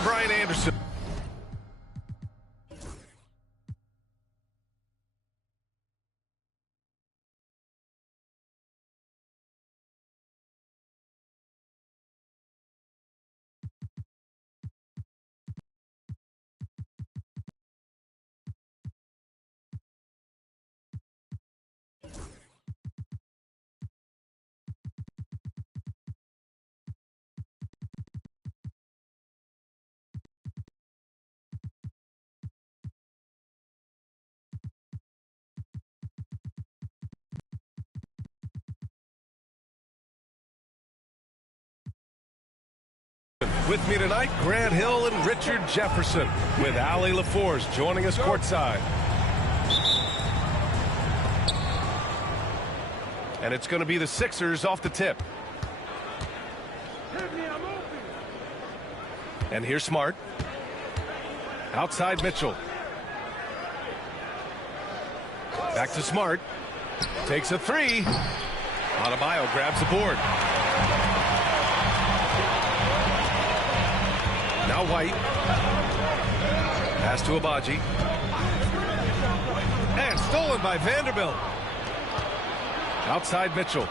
I'm Brian Anderson. With me tonight, Grant Hill and Richard Jefferson, with Allie LaForce joining us courtside. And it's going to be the Sixers off the tip. And here's Smart. Outside Mitchell. Back to Smart. Takes a three. Adebayo grabs the board. Now White. Pass to Abaji. And stolen by Vanderbilt. Outside Mitchell.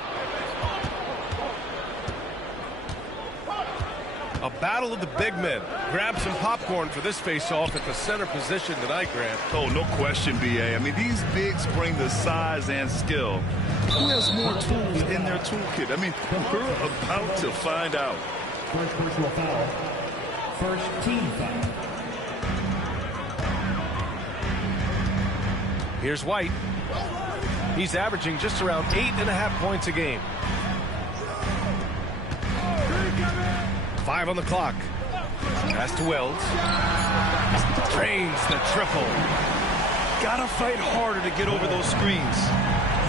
A battle of the big men. Grab some popcorn for this face-off at the center position tonight, Grant. Oh, no question, B.A. I mean, these bigs bring the size and skill. Who has more tools in their toolkit? I mean, we're about to find out. First personal foul. First team foul. Here's White. He's averaging just around 8.5 points a game. 5 on the clock. Pass to Wells. Drains the triple. Gotta fight harder to get over those screens.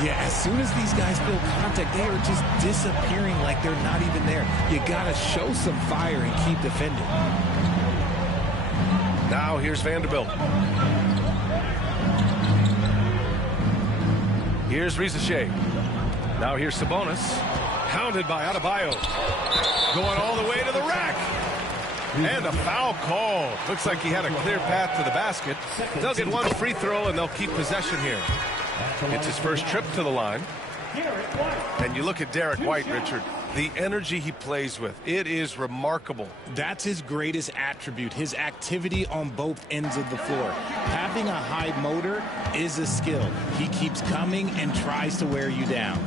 Yeah, as soon as these guys feel contact, they are just disappearing like they're not even there. You gotta show some fire and keep defending. Now here's Vanderbilt. Here's Rizachet. Now here's Sabonis. Hounded by Adebayo. Going all the way to the rack. And a foul call. Looks like he had a clear path to the basket. They'll get one free throw and they'll keep possession here. It's his first trip to the line. And you look at Derek White, Richard. The energy he plays with, it is remarkable. That's his greatest attribute, his activity on both ends of the floor. Having a high motor is a skill. He keeps coming and tries to wear you down.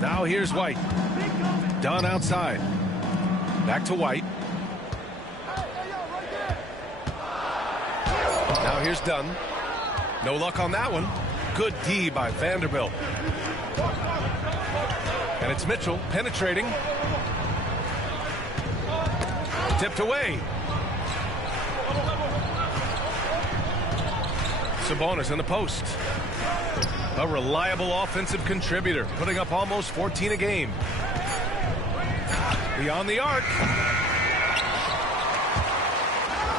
Now here's White. Dunn outside. Back to White. Now here's Dunn. No luck on that one. Good D by Vanderbilt. And it's Mitchell penetrating. Tipped away. Sabonis in the post. A reliable offensive contributor, putting up almost 14 a game. Beyond the arc.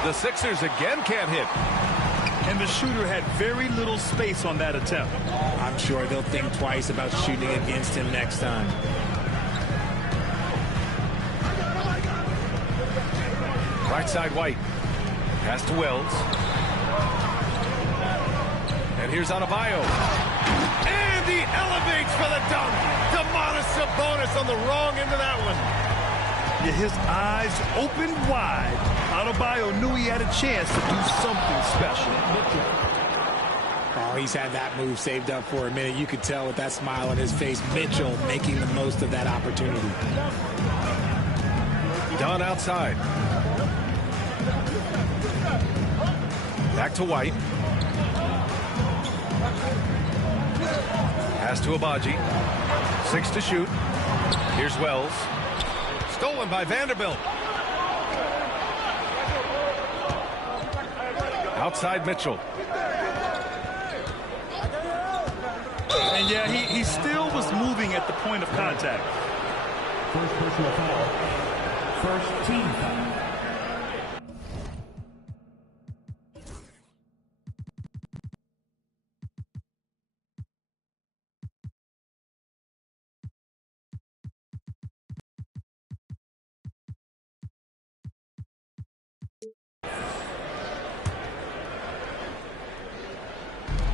The Sixers again can't hit. And the shooter had very little space on that attempt. I'm sure they'll think twice about shooting against him next time. Right side White. Pass to Wells. And here's Adebayo. And he elevates for the dunk. Domantas Sabonis on the wrong end of that one. Yeah, his eyes opened wide. Adebayo knew he had a chance to do something special. Oh, he's had that move saved up for a minute. You could tell with that smile on his face, Mitchell making the most of that opportunity. Dunn outside. Back to White. Pass to Abaji. 6 to shoot. Here's Wells. Stolen by Vanderbilt. Outside Mitchell. And yeah, he still was moving at the point of contact. First personal foul. First team foul.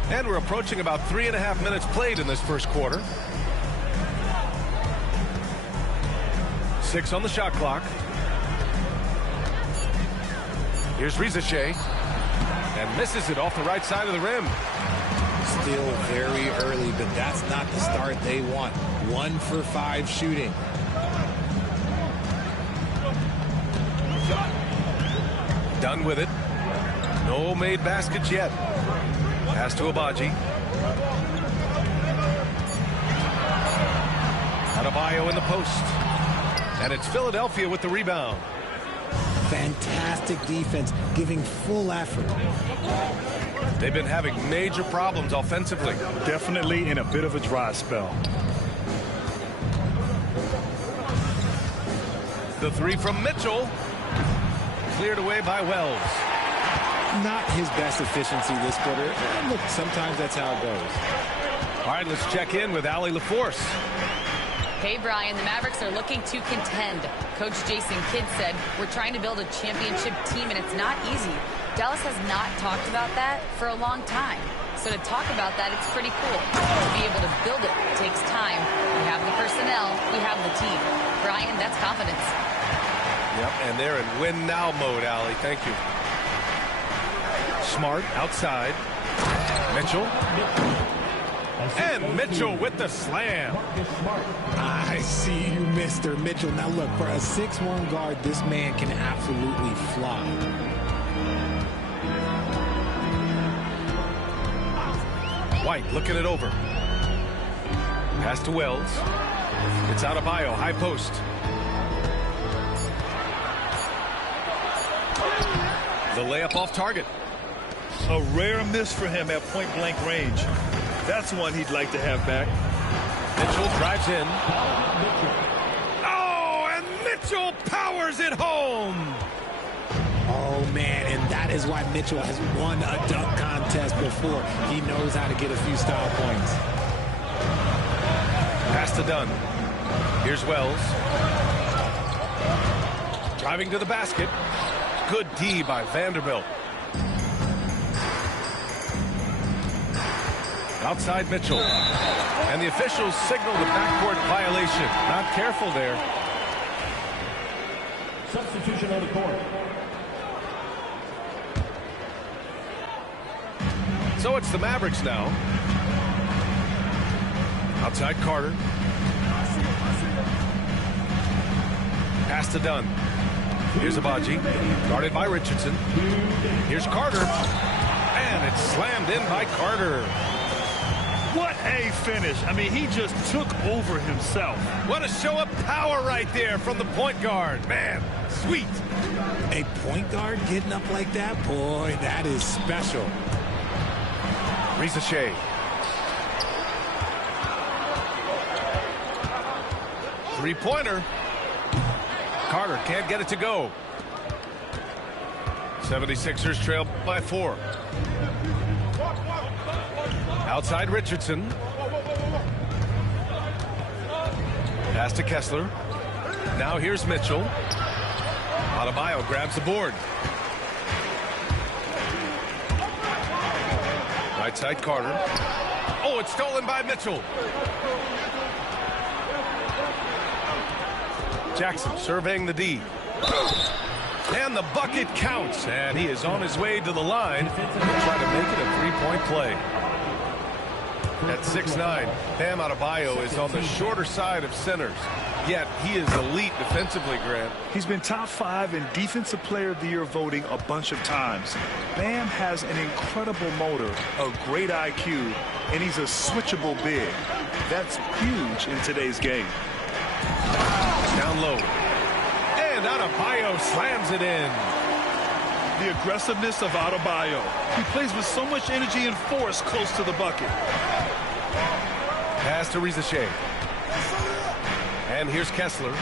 And we're approaching about 3.5 minutes played in this first quarter. 6 on the shot clock. Here's Rizashea. And misses it off the right side of the rim. Still very early, but that's not the start they want. 1 for 5 shooting. Done with it. No made baskets yet. Pass to Abaji. Adebayo in the post. And it's Philadelphia with the rebound. Fantastic defense, giving full effort. They've been having major problems offensively. Definitely in a bit of a dry spell. The 3 from Mitchell. Cleared away by Wells. Not his best efficiency this quarter. Look, sometimes that's how it goes. All right, let's check in with Allie LaForce. Hey, Brian, the Mavericks are looking to contend. Coach Jason Kidd said, we're trying to build a championship team, and it's not easy. Dallas has not talked about that for a long time. So to talk about that, it's pretty cool. To be able to build it takes time. We have the personnel. We have the team. Brian, that's confidence. Yep, and they're in win-now mode, Allie. Thank you. Smart outside. Mitchell. And Mitchell with the slam. I see you, Mr. Mitchell. Now, look, for a 6'1" guard, this man can absolutely fly. White looking it over. Pass to Wells. It's Adebayo, high post. The layup off target. A rare miss for him at point-blank range. That's one he'd like to have back. Mitchell drives in. Oh, and Mitchell powers it home. Oh, man, and that is why Mitchell has won a dunk contest before. He knows how to get a few style points. Pass to Dunn. Here's Wells. Driving to the basket. Good D by Vanderbilt. Outside Mitchell. And the officials signal the backcourt violation. Not careful there. Substitution on the court. So it's the Mavericks now. Outside Carter. Pass to Dunn. Here's Abaji. Guarded by Richardson. Here's Carter. And it's slammed in by Carter. What a finish. I mean, he just took over himself. What a show of power right there from the point guard. Man, sweet. A point guard getting up like that? Boy, that is special. Rizashea. Three-pointer. Carter can't get it to go. 76ers trail by 4. Outside Richardson. Pass to Kessler. Now here's Mitchell. Adebayo grabs the board. Right side Carter. Oh, it's stolen by Mitchell. Jackson surveying the D. And the bucket counts. And he is on his way to the line to try to make it a three-point play. At 6'9", Bam Adebayo is on the shorter side of centers. Yet he is elite defensively, Grant. He's been top 5 in Defensive Player of the Year voting a bunch of times. Bam has an incredible motor, a great IQ, and he's a switchable big. That's huge in today's game. Down low. And Adebayo slams it in. The aggressiveness of Adebayo. He plays with so much energy and force close to the bucket. Pass to Rizashea. And here's Kessler.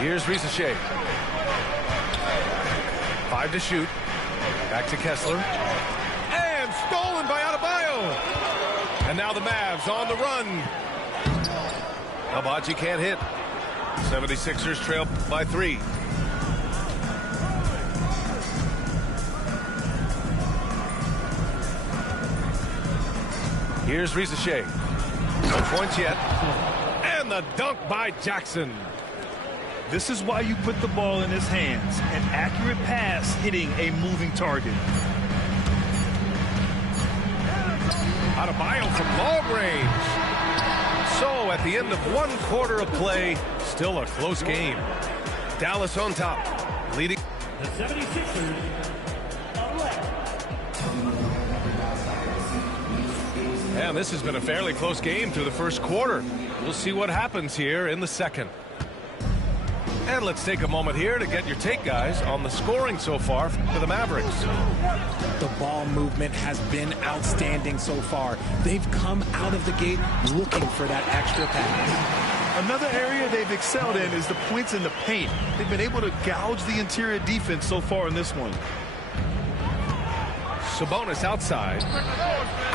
Here's Rizashea. 5 to shoot. Back to Kessler. And stolen by Adebayo. And now the Mavs on the run. Abaji can't hit. 76ers trail by 3. Here's Rizachet. No points yet. And the dunk by Jackson. This is why you put the ball in his hands. An accurate pass hitting a moving target. Adebayo from long range. So at the end of one quarter of play, still a close game. Dallas on top, leading. The 76ers elect. And this has been a fairly close game through the first quarter. We'll see what happens here in the second. And let's take a moment here to get your take, guys, on the scoring so far for the Mavericks. The ball movement has been outstanding so far. They've come out of the gate looking for that extra pass. Another area they've excelled in is the points in the paint. They've been able to gouge the interior defense so far in this one. Sabonis outside.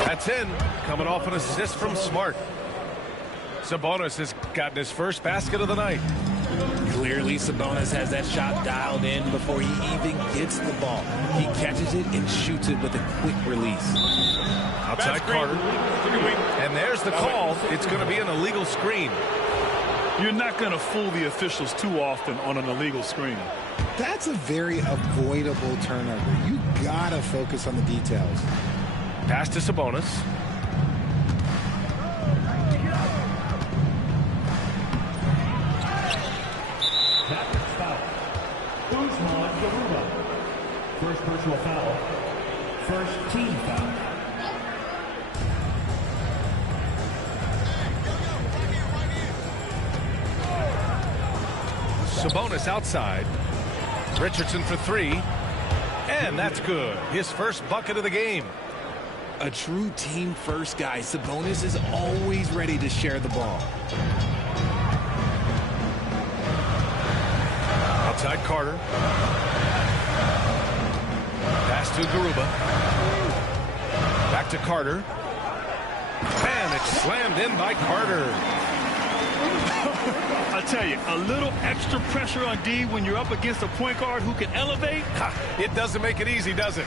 That's in. Coming off an assist from Smart. Sabonis has gotten his first basket of the night. Clearly, Sabonis has that shot dialed in before he even gets the ball. He catches it and shoots it with a quick release. Outside Carter. And there's the call. It's going to be an illegal screen. You're not going to fool the officials too often on an illegal screen. That's a very avoidable turnover. You got to focus on the details. Pass to Sabonis. First personal foul. First team foul. Sabonis outside. Richardson for three. And that's good. His first bucket of the game. A true team first guy. Sabonis is always ready to share the ball. Outside Carter. Pass to Garuba. Back to Carter. And it's slammed in by Carter. I tell you, a little extra pressure on D when you're up against a point guard who can elevate. It doesn't make it easy, does it?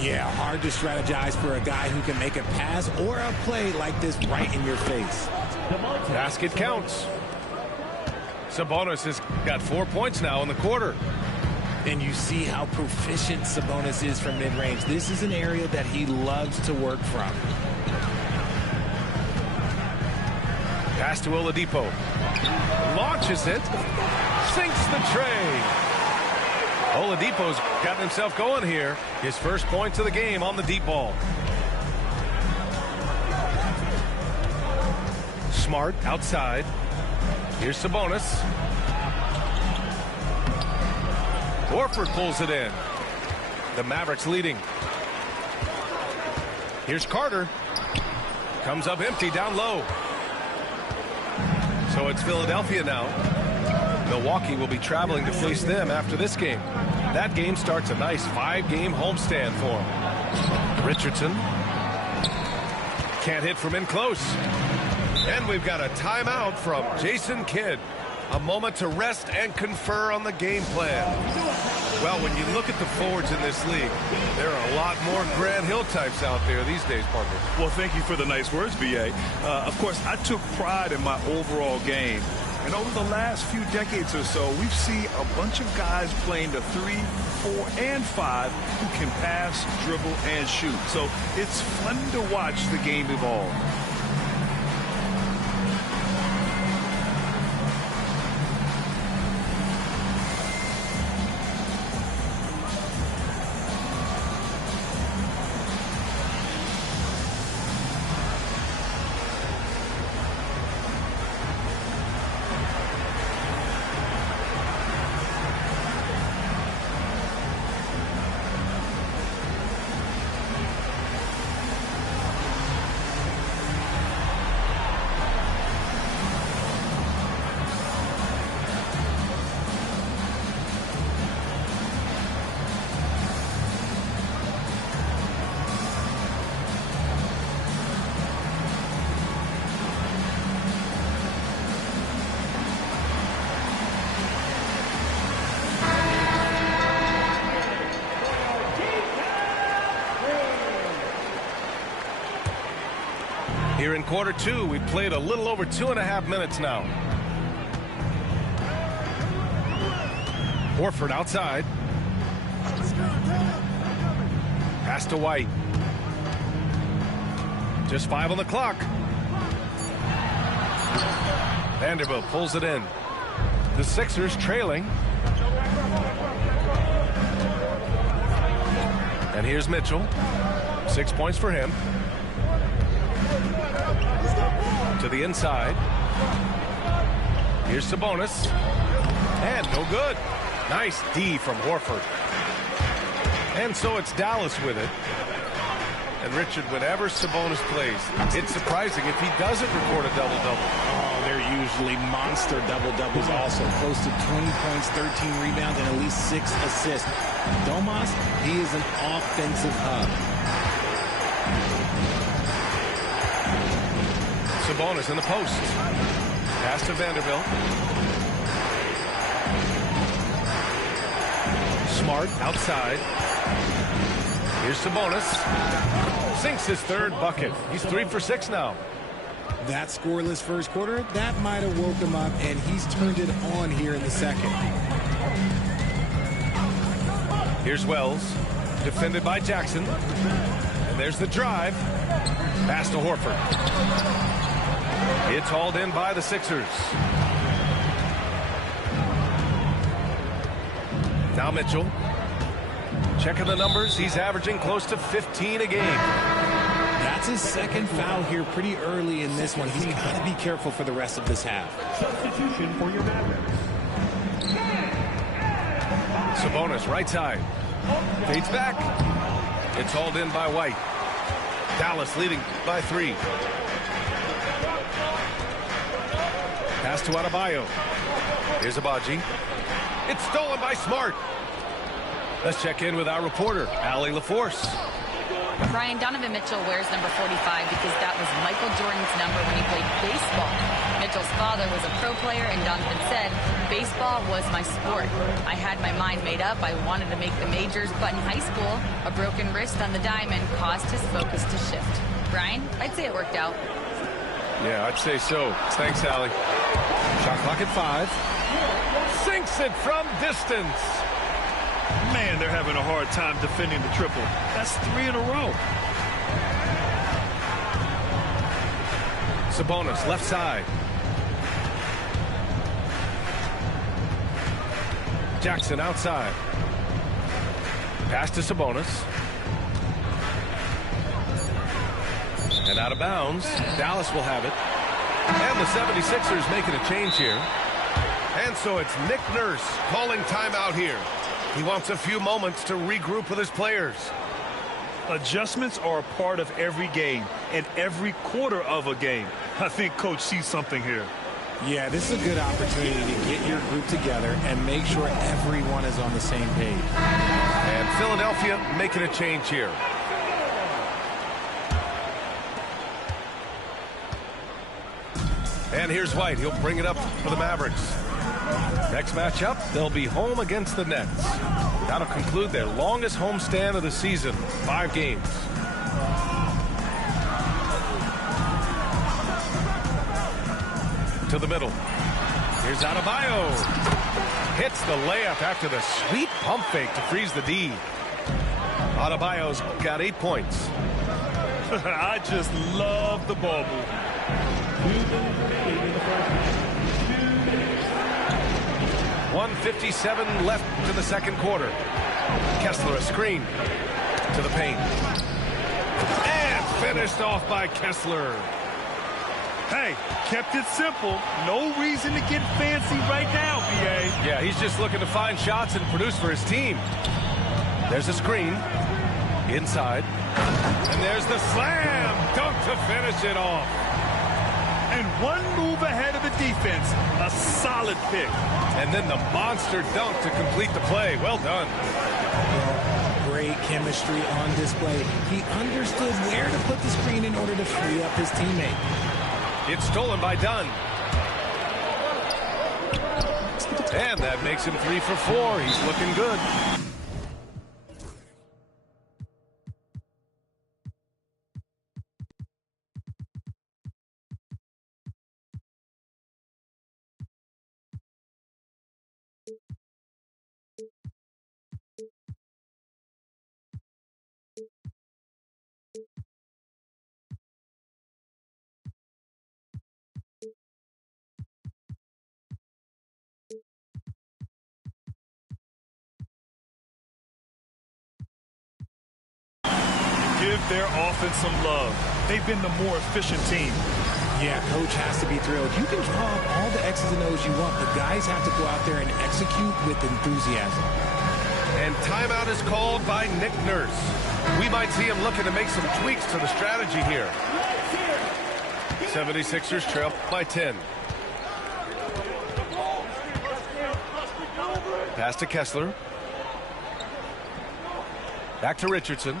Yeah, hard to strategize for a guy who can make a pass or a play like this right in your face. Basket counts. Sabonis has got 4 points now in the quarter. And you see how proficient Sabonis is from mid-range. This is an area that he loves to work from. Pass to Oladipo. Launches it. Sinks the tray. Oladipo's gotten himself going here. His first points of the game on the deep ball. Smart outside. Here's Sabonis. Horford pulls it in. The Mavericks leading. Here's Carter. Comes up empty down low. So it's Philadelphia now. Milwaukee will be traveling to face them after this game. That game starts a nice 5-game homestand for them. Richardson. Can't hit from in close. And we've got a timeout from Jason Kidd. A moment to rest and confer on the game plan. Well, when you look at the forwards in this league, there are a lot more Grant Hill types out there these days, partner. Well, thank you for the nice words, B.A. Of course, I took pride in my overall game. And over the last few decades or so, we've seen a bunch of guys playing the 3, 4, and 5 who can pass, dribble, and shoot. So it's fun to watch the game evolve. in quarter two. We've played a little over 2.5 minutes now. Horford outside. Pass to White. Just 5 on the clock. Vanderbilt pulls it in. The Sixers trailing. And here's Mitchell. 6 points for him. To the inside. Here's Sabonis. And no good. Nice D from Horford. And so it's Dallas with it. And Richard, whenever Sabonis plays, it's surprising if he doesn't record a double-double. Oh, they're usually monster double-doubles also. Close to 20 points, 13 rebounds, and at least 6 assists. Domas, he is an offensive hub. Sabonis in the post. Pass to Vanderbilt. Smart outside. Here's Sabonis. Sinks his third bucket. He's 3 for 6 now. That scoreless first quarter, that might have woke him up, and he's turned it on here in the second. Here's Wells. Defended by Jackson. And there's the drive. Pass to Horford. It's hauled in by the Sixers. Now Mitchell. Checking the numbers. He's averaging close to 15 a game. That's his second foul here pretty early in this one. He's got to be careful for the rest of this half. Substitution for your Mavericks. Sabonis, right side. Fades back. It's hauled in by White. Dallas leading by 3. Pass to Adebayo. Here's Abaji. It's stolen by Smart. Let's check in with our reporter, Allie LaForce. Brian, Donovan Mitchell wears number 45 because that was Michael Jordan's number when he played baseball. Mitchell's father was a pro player, and Donovan said, baseball was my sport. I had my mind made up. I wanted to make the majors, but in high school, a broken wrist on the diamond caused his focus to shift. Brian, I'd say it worked out. Yeah, I'd say so. Thanks, Allie. Shot clock at 5. Sinks it from distance. Man, they're having a hard time defending the triple. That's 3 in a row. Sabonis, left side. Jackson outside. Pass to Sabonis. And out of bounds. Dallas will have it. And the 76ers making a change here. And so it's Nick Nurse calling timeout here. He wants a few moments to regroup with his players. Adjustments are a part of every game and every quarter of a game. I think Coach sees something here. Yeah, this is a good opportunity to get your group together and make sure everyone is on the same page. And Philadelphia making a change here. And here's White. He'll bring it up for the Mavericks. Next matchup, they'll be home against the Nets. That'll conclude their longest homestand of the season, 5 games. To the middle. Here's Adebayo. Hits the layup after the sweet pump fake to freeze the D. Adebayo's got 8 points. I just love the ball move. 2 minutes remaining in the first half. 1:57 left to the second quarter. Kessler a screen to the paint. And finished off by Kessler. Hey, kept it simple. No reason to get fancy right now, BA. Yeah, he's just looking to find shots and produce for his team. There's a screen. Inside. And there's the slam dunk to finish it off. And one move ahead of the defense. A solid pick. And then the monster dunk to complete the play. Well done. Great chemistry on display. He understood where to put the screen in order to free up his teammate. It's stolen by Dunn. And that makes him 3 for 4. He's looking good. Give their offense some love. They've been the more efficient team. Yeah, coach has to be thrilled. You can draw up all the X's and O's you want, but guys have to go out there and execute with enthusiasm. And timeout is called by Nick Nurse. We might see him looking to make some tweaks to the strategy here. 76ers trail by 10. Pass to Kessler. Back to Richardson.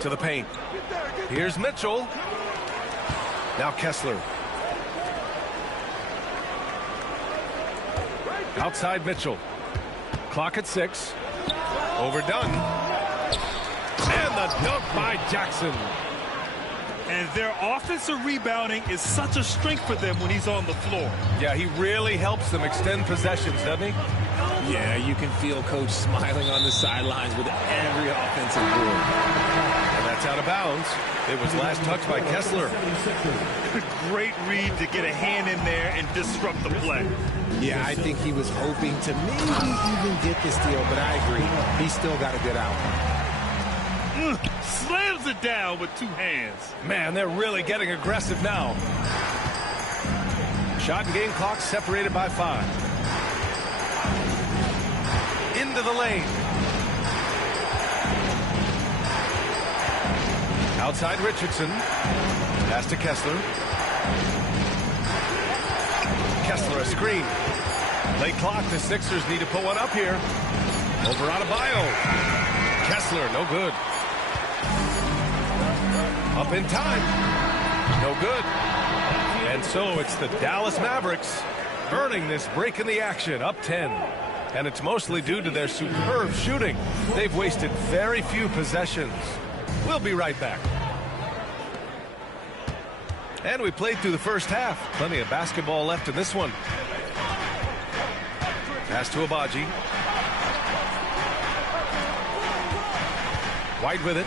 To the paint. Here's Mitchell. Now Kessler. Outside Mitchell. Clock at 6. Overdone. And the dunk by Jackson. And their offensive rebounding is such a strength for them when he's on the floor. Yeah, he really helps them extend possessions, doesn't he? Yeah, you can feel coach smiling on the sidelines with every offensive board. And that's out of bounds. It was last touched by Kessler. Great read to get a hand in there and disrupt the play. Yeah, I think he was hoping to maybe even get the steal, but I agree. He still got a good outcome. Slams it down with two hands. Man, they're really getting aggressive now. Shot and game clock separated by 5. Into the lane. Outside Richardson. Pass to Kessler. Kessler a screen. Late clock. The Sixers need to put one up here. Over Adebayo. Kessler, no good. Up in time. No good. And so it's the Dallas Mavericks earning this break in the action, up 10. And it's mostly due to their superb shooting. They've wasted very few possessions. We'll be right back. And we played through the first half. Plenty of basketball left in this one. Pass to Abaji. White with it.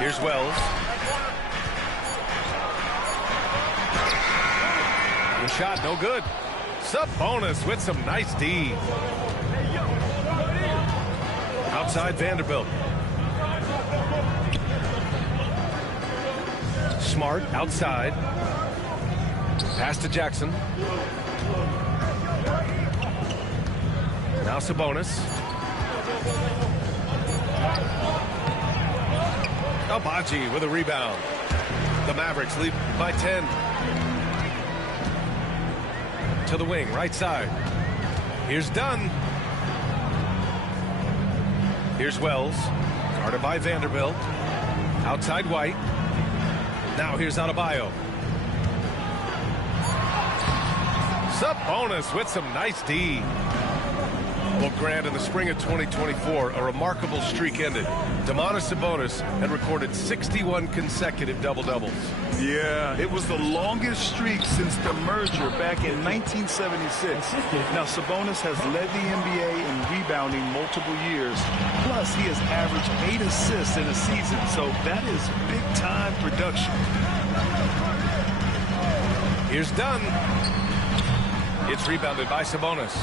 Here's Wells. The shot, no good. Sabonis with some nice D. Outside Vanderbilt. Smart outside. Pass to Jackson. Now Sabonis. Abaji with a rebound. The Mavericks lead by 10. To the wing, right side. Here's Dunn. Here's Wells. Guarded by Vanderbilt. Outside White. Now here's Adebayo. Sabonis with some nice D. Well, Grant, in the spring of 2024, a remarkable streak ended. Domantas Sabonis had recorded 61 consecutive double-doubles. Yeah, it was the longest streak since the merger back in 1976. Now, Sabonis has led the NBA in rebounding multiple years. Plus, he has averaged 8 assists in a season, so that is big-time production. Here's Dunn. It's rebounded by Sabonis.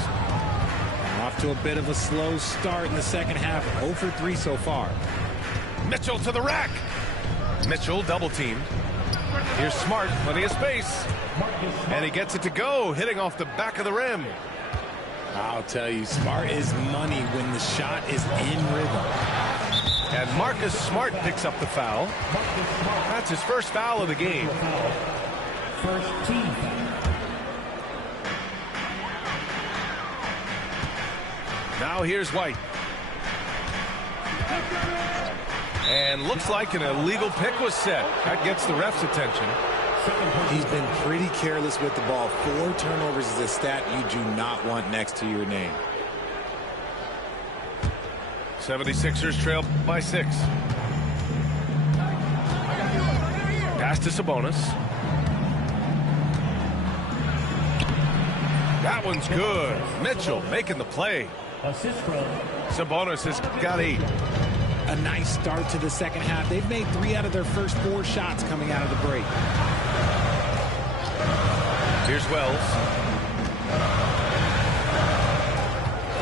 Off to a bit of a slow start in the second half. 0 for 3 so far. Mitchell to the rack. Mitchell double teamed. Here's Smart, plenty of space. And he gets it to go, hitting off the back of the rim. I'll tell you, Smart is money when the shot is in rhythm. And Marcus Smart picks up the foul. That's his first foul of the game. First team foul. Now here's White. And looks like an illegal pick was set. That gets the ref's attention. He's been pretty careless with the ball. 4 turnovers is a stat you do not want next to your name. 76ers trail by 6. Pass Pass to Sabonis. That one's good. Mitchell making the play. Assist from Sabonis has got 8. A nice start to the second half. They've made 3 out of their first 4 shots coming out of the break. Here's Wells.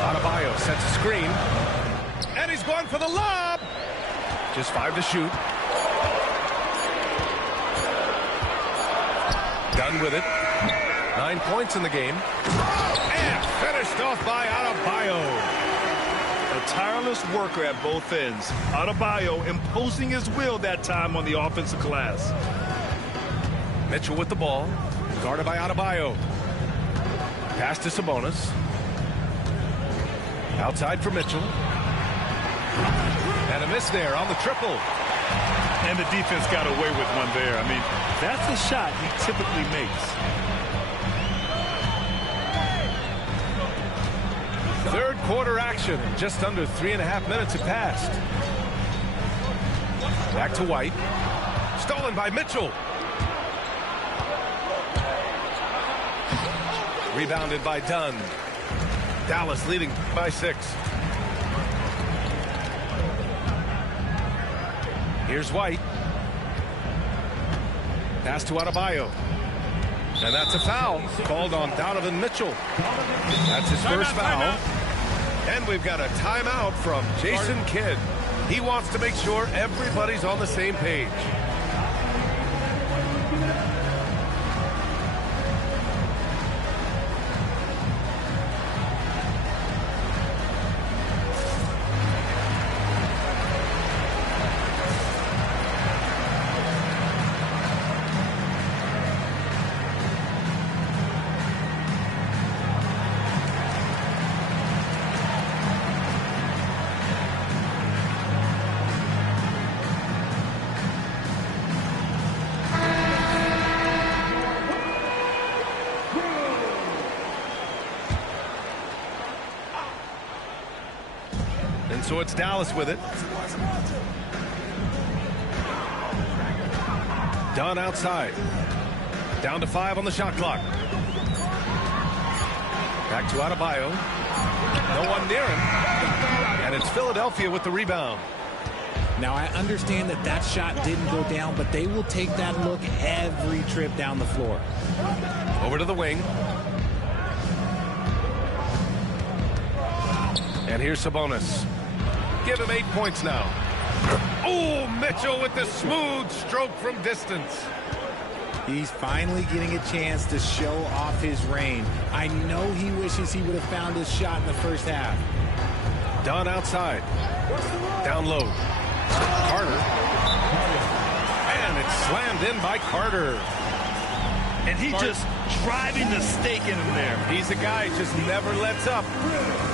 Adebayo sets a screen. And he's going for the lob. Just 5 to shoot. Done with it. 9 points in the game. And finished off by Adebayo. A tireless worker at both ends. Adebayo imposing his will that time on the offensive glass. Mitchell with the ball. Guarded by Adebayo. Pass to Sabonis. Outside for Mitchell. And a miss there on the triple. And the defense got away with one there. I mean, that's a shot he typically makes. Third quarter action. Just under 3.5 minutes have passed. Back to White. Stolen by Mitchell. Rebounded by Dunn. Dallas leading by 6. Here's White. Pass to Adebayo. And that's a foul called on Donovan Mitchell. That's his first foul. And we've got a timeout from Jason Kidd. He wants to make sure everybody's on the same page. So it's Dallas with it. Dunn outside. Down to 5 on the shot clock. Back to Adebayo. No one near him. And it's Philadelphia with the rebound. Now, I understand that that shot didn't go down, but they will take that look every trip down the floor. Over to the wing. And here's Sabonis. Give him 8 points now. Oh, Mitchell with the smooth stroke from distance. He's finally getting a chance to show off his range. I know he wishes he would have found his shot in the first half. Dunn outside. Down low. Carter. And it's slammed in by Carter. And he just driving the stake in him there. He's a guy who just never lets up.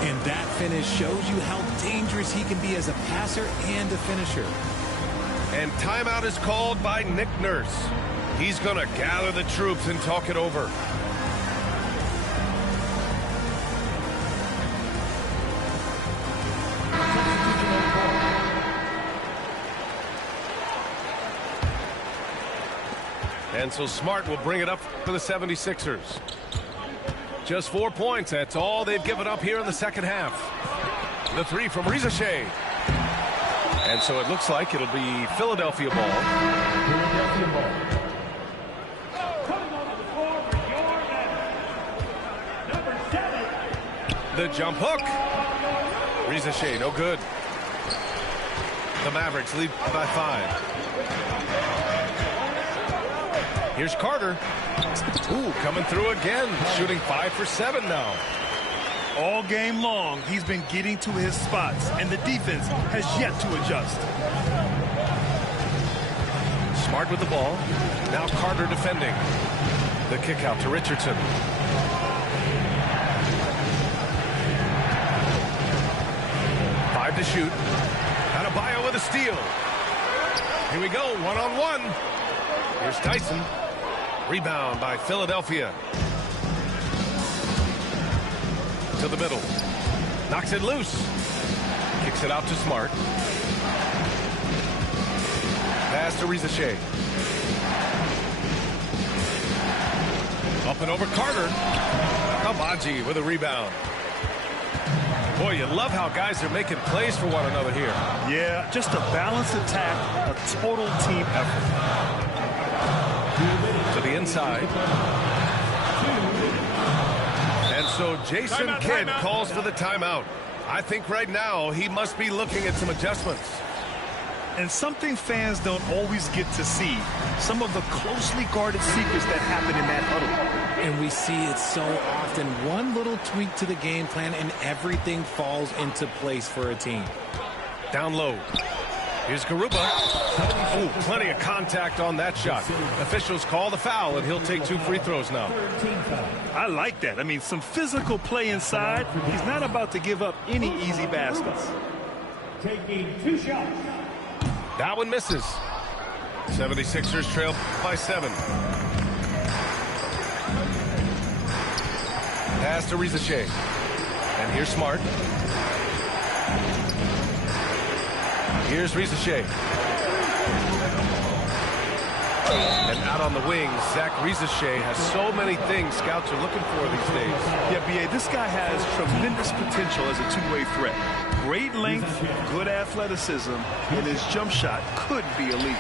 And that finish shows you how dangerous he can be as a passer and a finisher. And timeout is called by Nick Nurse. He's going to gather the troops and talk it over. And so Smart will bring it up for the 76ers. Just 4 points. That's all they've given up here in the second half. The 3 from Rizachet. And so it looks like it'll be Philadelphia ball. Philadelphia ball. The jump hook. Rizachet, no good. The Mavericks lead by 5. Here's Carter. Ooh, coming through again. Shooting 5 for 7 now. All game long, he's been getting to his spots, and the defense has yet to adjust. Smart with the ball. Now Carter defending. The kick out to Richardson. Five to shoot. Adebayo with a steal. Here we go, one-on-one. Here's Tyson. Rebound by Philadelphia. To the middle. Knocks it loose. Kicks it out to Smart. Pass to Rizachet. Open over Carter. Kamaji with a rebound. Boy, you love how guys are making plays for one another here. Yeah, just a balanced attack, a total team effort. To the inside. And so Jason Kidd calls for the timeout. I think right now he must be looking at some adjustments. And something fans don't always get to see, some of the closely guarded secrets that happen in that huddle. And we see it so often. One little tweak to the game plan and everything falls into place for a team. Down low. Here's Garuba. Oh, plenty of contact on that shot. Officials call the foul, and he'll take 2 free throws now. I like that. I mean, some physical play inside. He's not about to give up any easy baskets. Taking 2 shots. That one misses. 76ers trail by 7. Pass to Rizachet. And here's Smart. Here's Rizachet. And out on the wings, Zach Rizachet has so many things scouts are looking for these days. Yeah, B.A., this guy has tremendous potential as a two-way threat. Great length, good athleticism, and his jump shot could be elite.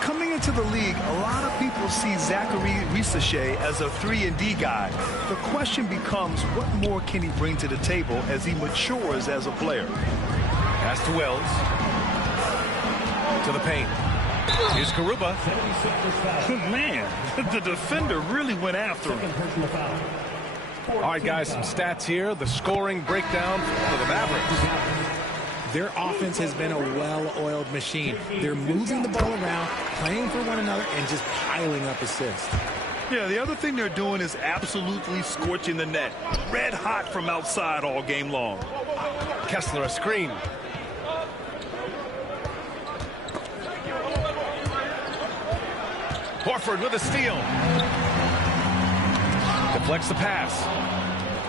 Coming into the league, a lot of people see Zachary Rizachet as a 3-and-D guy. The question becomes, what more can he bring to the table as he matures as a player? Pass to Wells. To the paint. Here's Garuba. Man, the defender really went after him. All right, guys, some stats here. The scoring breakdown for the Mavericks. Their offense has been a well-oiled machine. They're moving the ball around, playing for one another, and just piling up assists. Yeah, the other thing they're doing is absolutely scorching the net. Red hot from outside all game long. Kessler, a screen. Horford with a steal. Deflects the pass.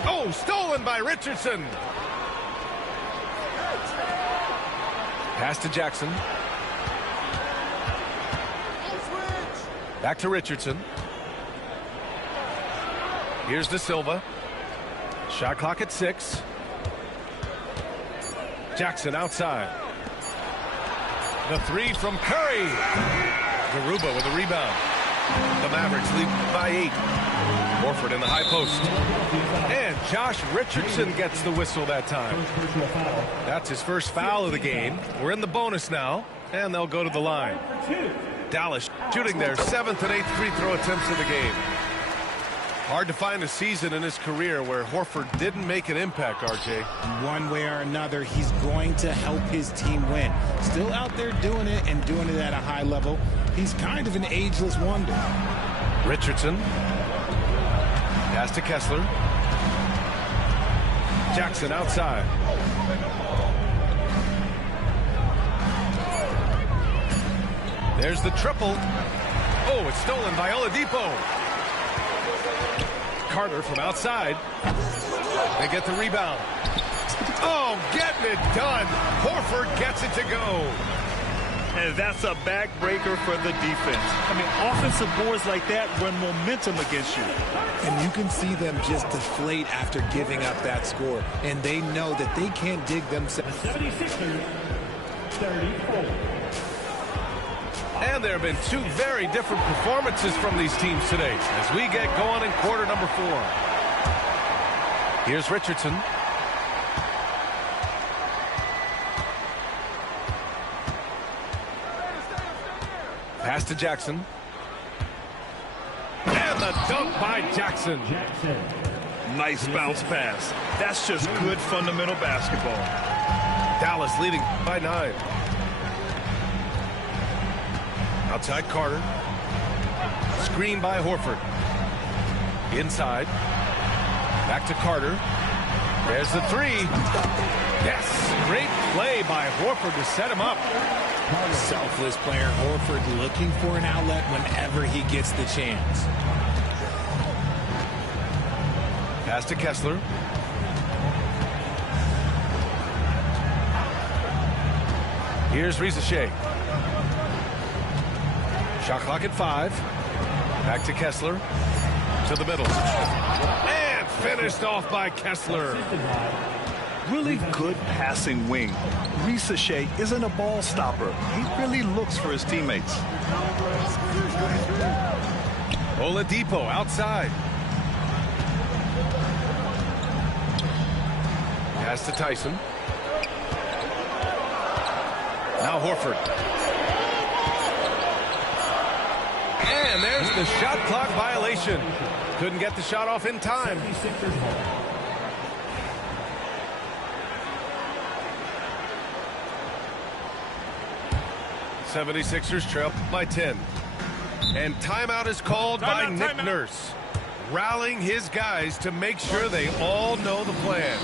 Oh, stolen by Richardson. Pass to Jackson. Back to Richardson. Here's De Silva. Shot clock at 6. Jackson outside. The 3 from Curry. Garuba with a rebound. The Mavericks lead by 8. Horford in the high post. And Josh Richardson gets the whistle that time. That's his first foul of the game. We're in the bonus now, and they'll go to the line. Dallas shooting their 7th and 8th free throw attempts of the game. Hard to find a season in his career where Horford didn't make an impact, RJ. One way or another, he's going to help his team win. Still out there doing it and doing it at a high level. He's kind of an ageless wonder. Richardson. Pass to Kessler. Jackson outside. There's the triple. Oh, it's stolen by Oladipo. Carter from outside. They get the rebound. Oh, getting it done. Horford gets it to go. And that's a backbreaker for the defense. I mean, offensive boards like that run momentum against you. And you can see them just deflate after giving up that score. And they know that they can't dig themselves. 76ers, 34. And there have been 2 very different performances from these teams today as we get going in quarter number 4. Here's Richardson. Pass to Jackson. And the dunk by Jackson. Nice bounce pass. That's just good fundamental basketball. Dallas leading by 9. Outside Carter. Screen by Horford. Inside. Back to Carter. There's the 3. Yes, great play by Horford to set him up. Selfless player Horford looking for an outlet whenever he gets the chance. Pass to Kessler. Here's Rizachet. Shot clock at 5. Back to Kessler. To the middle. And finished off by Kessler. Really good passing wing. Ricochet isn't a ball stopper. He really looks for his teammates. Oladipo outside. Pass to Tyson. Now Horford. And there's the shot clock violation. Couldn't get the shot off in time. 76ers trail by 10. And timeout is called by Nick Nurse, rallying his guys to make sure they all know the plan.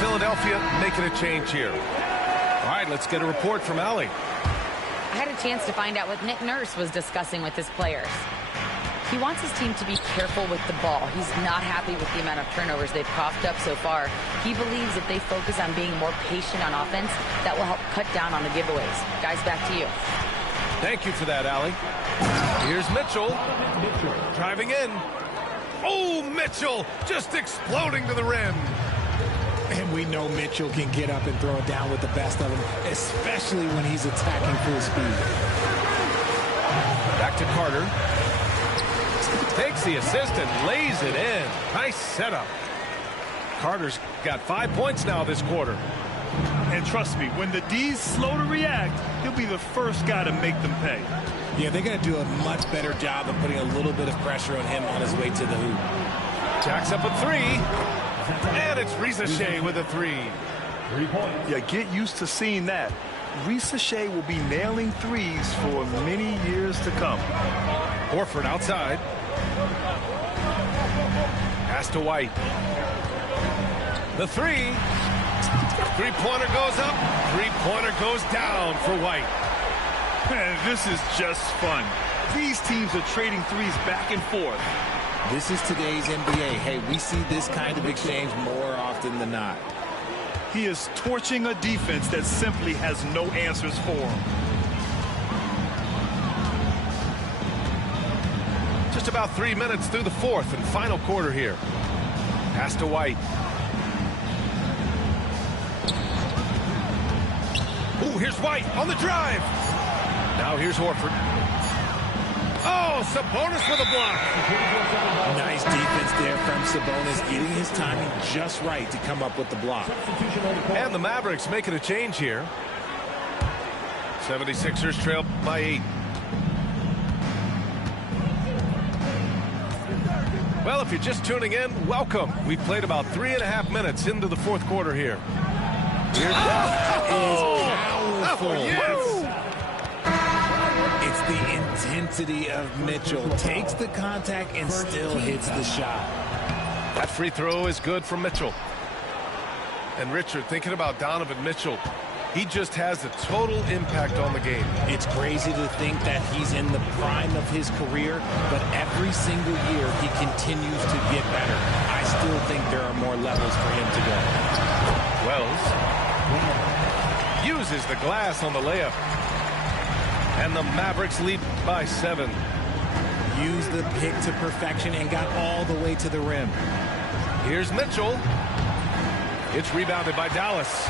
Philadelphia making a change here. All right, let's get a report from Allie. I had a chance to find out what Nick Nurse was discussing with his players. He wants his team to be careful with the ball. He's not happy with the amount of turnovers they've coughed up so far. He believes if they focus on being more patient on offense, that will help cut down on the giveaways. Guys, back to you. Thank you for that, Allie. Here's Mitchell. Driving in. Oh, Mitchell just exploding to the rim. And we know Mitchell can get up and throw it down with the best of them, especially when he's attacking full speed. Back to Carter. Takes the assist and lays it in. Nice setup. Carter's got 5 points now this quarter. And trust me, when the D's slow to react, he'll be the first guy to make them pay. Yeah, they're going to do a much better job of putting a little bit of pressure on him on his way to the hoop. Jacks up a three. And it's Ricochet with a three. 3 points. Yeah, get used to seeing that. Ricochet will be nailing threes for many years to come. Horford outside. Pass to White. The three. Three-pointer goes up. Three-pointer goes down for White. Man, this is just fun. These teams are trading threes back and forth. This is today's NBA. Hey, we see this kind of exchange more often than not. He is torching a defense that simply has no answers for him. Just about 3 minutes through the fourth and final quarter here. Pass to White. Ooh, here's White on the drive. Now here's Horford. Oh, Sabonis with a block. Nice defense there from Sabonis, getting his timing just right to come up with the block. And the Mavericks making a change here. 76ers trail by 8. Well, if you're just tuning in, welcome. We've played about 3.5 minutes into the fourth quarter here. Here's Powerful. Yes. It's the intensity of Mitchell. Takes the contact and still hits the shot. That free throw is good for Mitchell. And Richard, thinking about Donovan Mitchell, he just has a total impact on the game. It's crazy to think that he's in the prime of his career, but every single year he continues to get better. I still think there are more levels for him to go. Wells uses the glass on the layup. And the Mavericks lead by 7. Used the pick to perfection and got all the way to the rim. Here's Mitchell. It's rebounded by Dallas.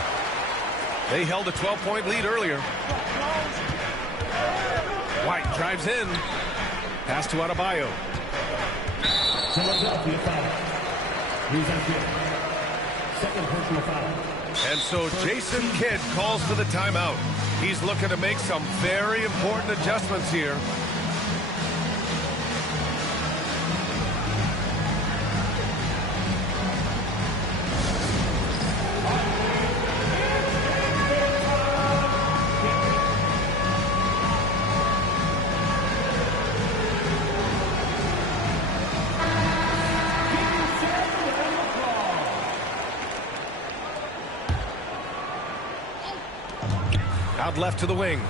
They held a 12-point lead earlier. White drives in. Pass to Adebayo. Philadelphia foul. Second personal foul. And so Jason Kidd calls for the timeout. He's looking to make some very important adjustments here. Out left to the wing.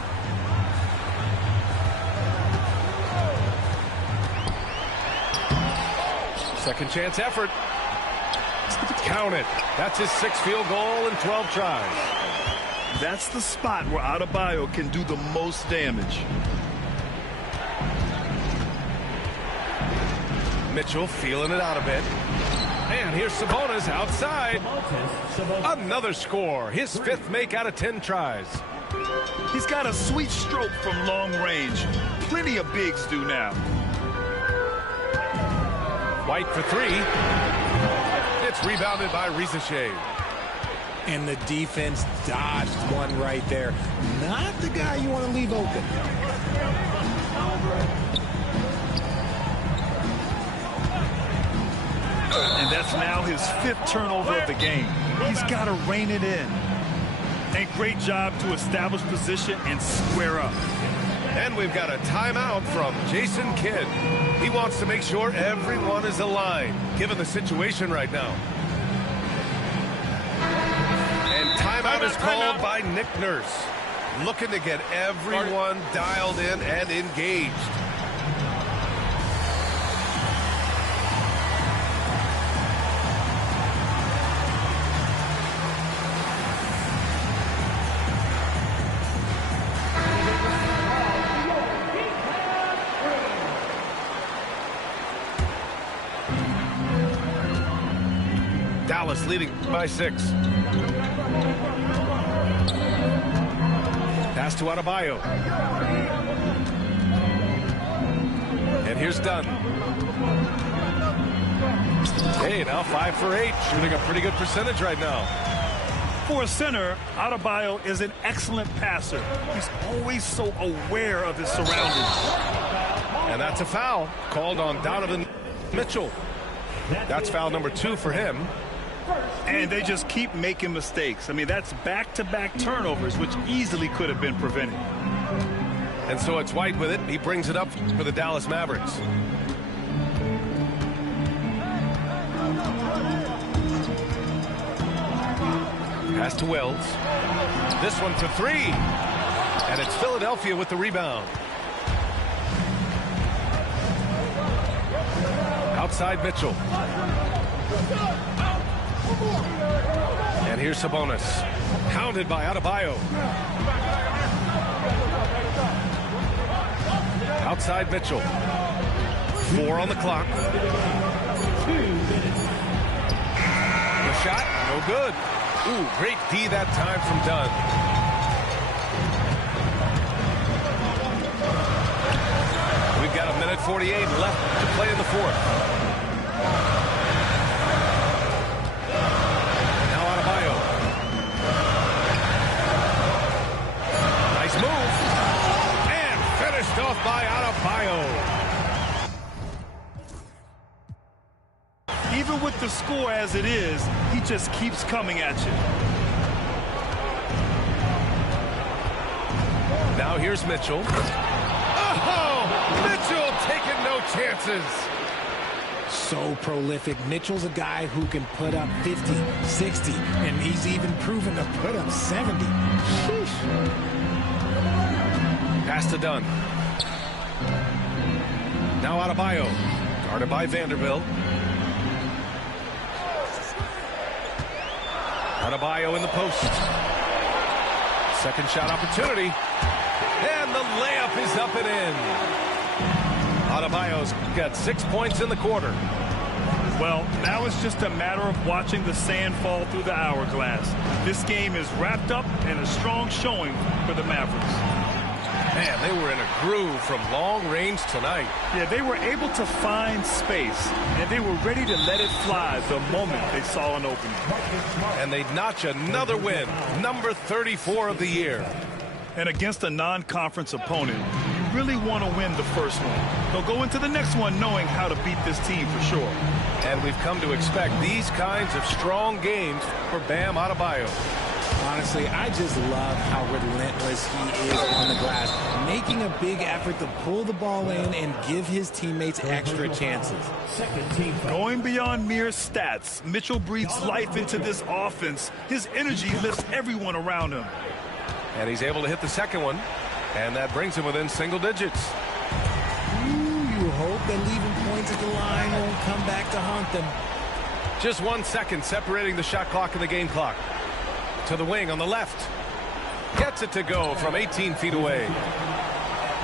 Second chance effort. Count it. That's his 6th field goal in 12 tries. That's the spot where Adebayo can do the most damage. Mitchell feeling it out a bit. And here's Sabonis outside. Another score. His 5th make out of 10 tries. He's got a sweet stroke from long range. Plenty of bigs do now. White for 3. It's rebounded by Rizachet. And the defense dodged one right there. Not the guy you want to leave open. And that's now his 5th turnover of the game. He's got to rein it in. And great job to establish position and square up. And we've got a timeout from Jason Kidd. He wants to make sure everyone is aligned, given the situation right now. And timeout is called by Nick Nurse, looking to get everyone dialed in and engaged. Dallas leading by 6. Pass to Adebayo. And here's Dunn. Hey, now 5 for 8. Shooting a pretty good percentage right now. For a center, Adebayo is an excellent passer. He's always so aware of his surroundings. And that's a foul called on Donovan Mitchell. That's foul number 2 for him. And they just keep making mistakes. I mean, that's back-to-back turnovers, which easily could have been prevented. And so it's White with it. He brings it up for the Dallas Mavericks. Pass to Wells. This one for 3. And it's Philadelphia with the rebound. Outside Mitchell. And here's Sabonis. Hounded by Adebayo. Outside Mitchell. 4 on the clock. The shot, no good. Ooh, great D that time from Dunn. We've got 1:48 left to play in the 4th. Now Adebayo. Nice move. And finished off by Adebayo. Even with the score as it is, he just keeps coming at you. Now here's Mitchell. Oh, Mitchell taking no chances. So prolific. Mitchell's a guy who can put up 50, 60, and he's even proven to put up 70. Sheesh. Pass to Dunn. Now Adebayo. Guarded by Vanderbilt. Adebayo in the post. Second shot opportunity. And the layup is up and in. Adebayo's got 6 points in the quarter. Well, now it's just a matter of watching the sand fall through the hourglass. This game is wrapped up in a strong showing for the Mavericks. Man, they were in a groove from long range tonight. Yeah, they were able to find space, and they were ready to let it fly the moment they saw an opening. And they notch another win, number 34 of the year. And against a non-conference opponent, you really want to win the first one. They'll go into the next one knowing how to beat this team for sure. And we've come to expect these kinds of strong games for Bam Adebayo. Honestly, I just love how relentless he is on the glass, making a big effort to pull the ball in and give his teammates extra chances. Going beyond mere stats, Mitchell breathes life into this offense. His energy lifts everyone around him. And he's able to hit the second one. And that brings him within single digits. You hope that leaving points at the line won't come back to haunt them. Just 1 second separating the shot clock and the game clock. To the wing on the left. Gets it to go from 18 feet away.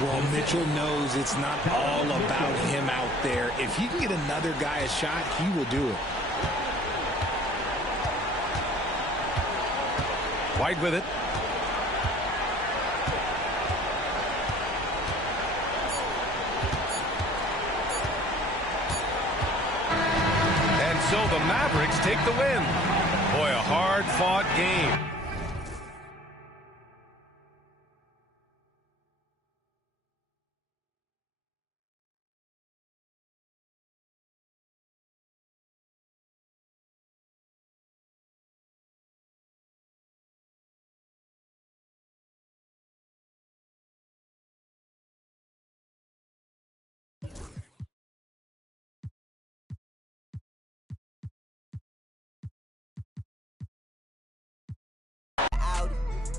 Well, Mitchell knows it's not all about him out there. If he can get another guy a shot, he will do it. White with it. And so the Mavericks take the win. Boy, a hard-fought game.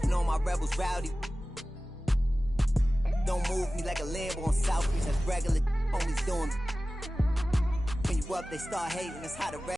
You know my rebels rowdy. Don't move me like a Lambo on South Beach. That's regular homies doing. When you up, they start hating. That's how the